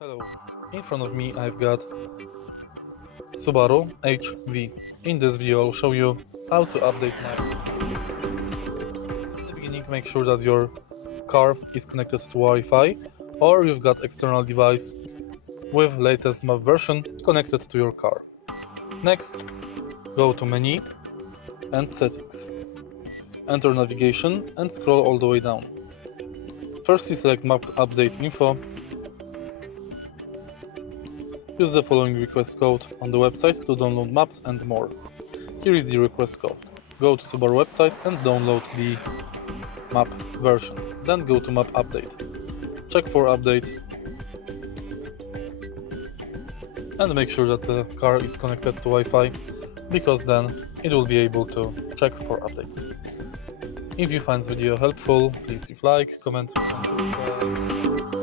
Hello, in front of me I've got Subaru HV. In this video I'll show you how to update map. In the beginning, make sure that your car is connected to Wi-Fi or you've got external device with latest map version connected to your car. Next, go to menu and settings. Enter navigation and scroll all the way down. First, select map update info. Use the following request code on the website to download maps and more. Here is the request code. Go to Subaru website and download the map version. Then go to map update. Check for update and make sure that the car is connected to Wi-Fi, because then it will be able to check for updates. If you find this video helpful, please leave like, comment and subscribe.